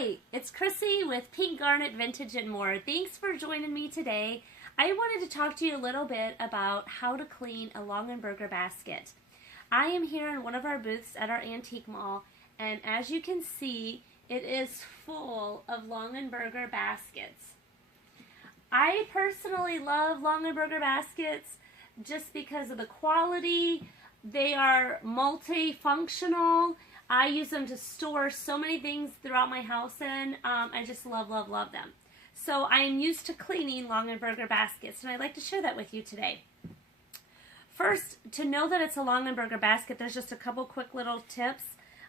Hi, it's Chrissy with Pink Garnet Vintage and More. Thanks for joining me today. I wanted to talk to you a little bit about how to clean a Longaberger basket. I am here in one of our booths at our antique mall, and as you can see, it is full of Longaberger baskets. I personally love Longaberger baskets just because of the quality. They are multifunctional. I use them to store so many things throughout my house, and I just love them. So I am used to cleaning Longaberger baskets, and I'd like to share that with you today. First, to know that it's a Longaberger basket, there's just a couple quick little tips.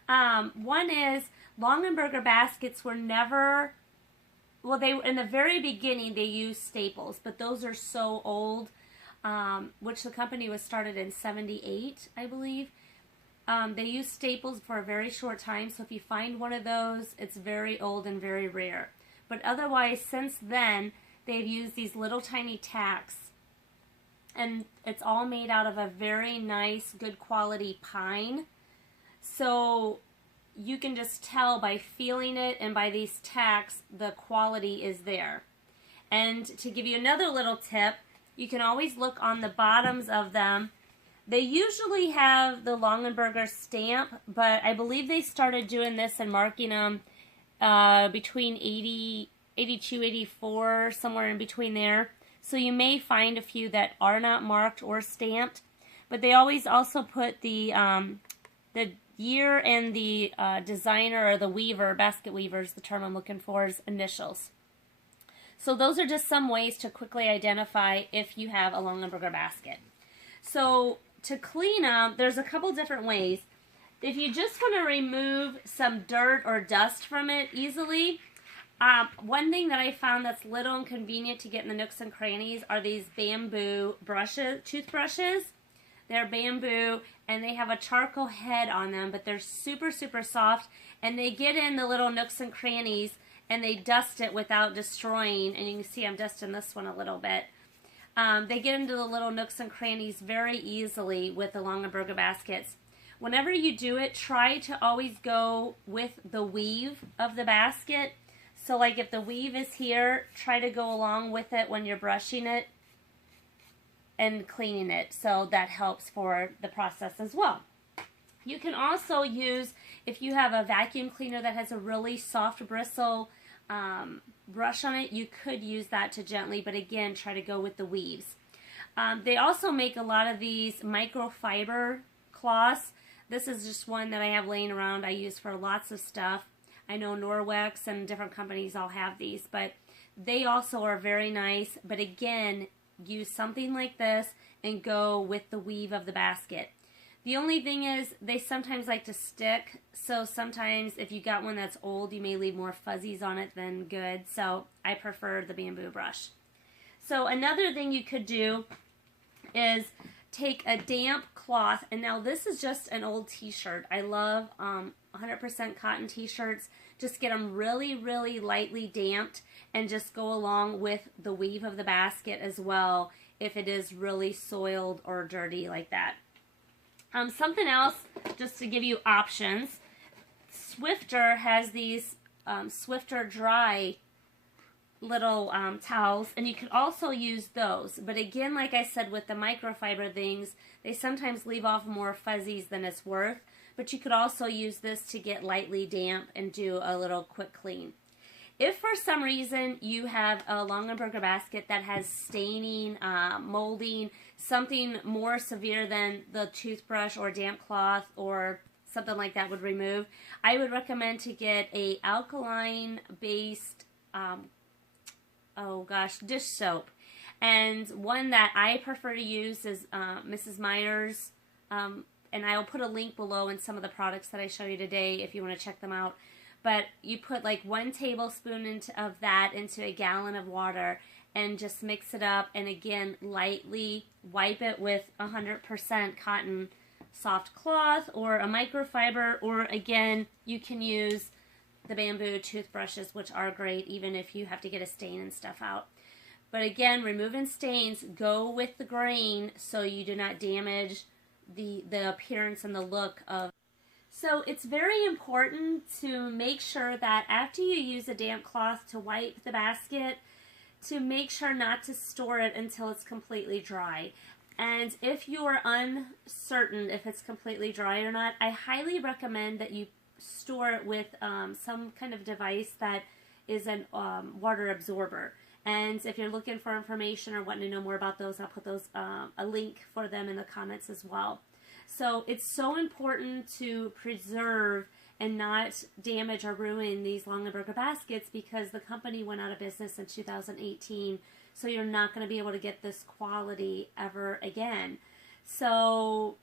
One is Longaberger baskets were never, well, they in the very beginning they used staples, but those are so old, which the company was started in '78, I believe. They use staples for a very short time, so if you find one of those, it's very old and very rare. But otherwise, since then, they've used these little tiny tacks, and it's all made out of a very nice, good quality pine. So you can just tell by feeling it and by these tacks, the quality is there. And to give you another little tip, you can always look on the bottoms of them. They usually have the Longaberger stamp, but I believe they started doing this and marking them between 82, 84, somewhere in between there. So you may find a few that are not marked or stamped, but they always also put the year and the designer or the weaver, basket weaver is the term I'm looking for, is initials. So those are just some ways to quickly identify if you have a Longaberger basket. So to clean them, there's a couple different ways. If you just want to remove some dirt or dust from it easily, one thing that I found that's little inconvenient to get in the nooks and crannies are these bamboo toothbrushes. They're bamboo and they have a charcoal head on them, but they're super soft, and they get in the little nooks and crannies and they dust it without destroying, and you can see I'm dusting this one a little bit. They get into the little nooks and crannies very easily with the Longaberger baskets. Whenever you do it, try to always go with the weave of the basket. So like if the weave is here, try to go along with it when you're brushing it and cleaning it. So that helps for the process as well. You can also use, if you have a vacuum cleaner that has a really soft bristle brush on it, you could use that to gently, but again, try to go with the weaves. They also make a lot of these microfiber cloths. This is just one that I have laying around. I use for lots of stuff. I know Norwex and different companies all have these, but they also are very nice. But again, use something like this and go with the weave of the basket. The only thing is they sometimes like to stick, so sometimes if you got one that's old, you may leave more fuzzies on it than good, so I prefer the bamboo brush. So another thing you could do is take a damp cloth, and now this is just an old t-shirt. I love 100% cotton t-shirts. Just get them really lightly damped and just go along with the weave of the basket as well if it is really soiled or dirty like that. Something else, just to give you options, Swiffer has these Swiffer dry little towels, and you could also use those. But again, like I said, with the microfiber things, they sometimes leave off more fuzzies than it's worth. But you could also use this to get lightly damp and do a little quick clean. If for some reason you have a Longaberger basket that has staining, molding, something more severe than the toothbrush or damp cloth or something like that would remove, I would recommend to get a alkaline-based, dish soap. And one that I prefer to use is Mrs. Meyer's, and I'll put a link below in some of the products that I show you today if you want to check them out. But you put like 1 tablespoon of that into a gallon of water and just mix it up, and again lightly wipe it with 100% cotton soft cloth or a microfiber, or again you can use the bamboo toothbrushes, which are great even if you have to get a stain and stuff out. But again, removing stains, go with the grain so you do not damage the appearance and the look of. So it's very important to make sure that after you use a damp cloth to wipe the basket, to make sure not to store it until it's completely dry. And if you are uncertain if it's completely dry or not, I highly recommend that you store it with some kind of device that is a water absorber. And if you're looking for information or wanting to know more about those, I'll put those a link for them in the comments as well. So it's so important to preserve and not damage or ruin these Longaberger baskets because the company went out of business in 2018. So you're not going to be able to get this quality ever again. So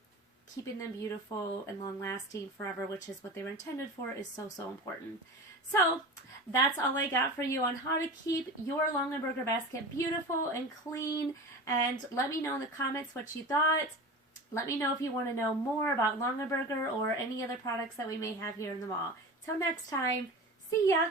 keeping them beautiful and long lasting forever, which is what they were intended for, is so, so important. So that's all I got for you on how to keep your Longaberger basket beautiful and clean. And let me know in the comments what you thought. Let me know if you want to know more about Longaberger or any other products that we may have here in the mall. Till next time, see ya!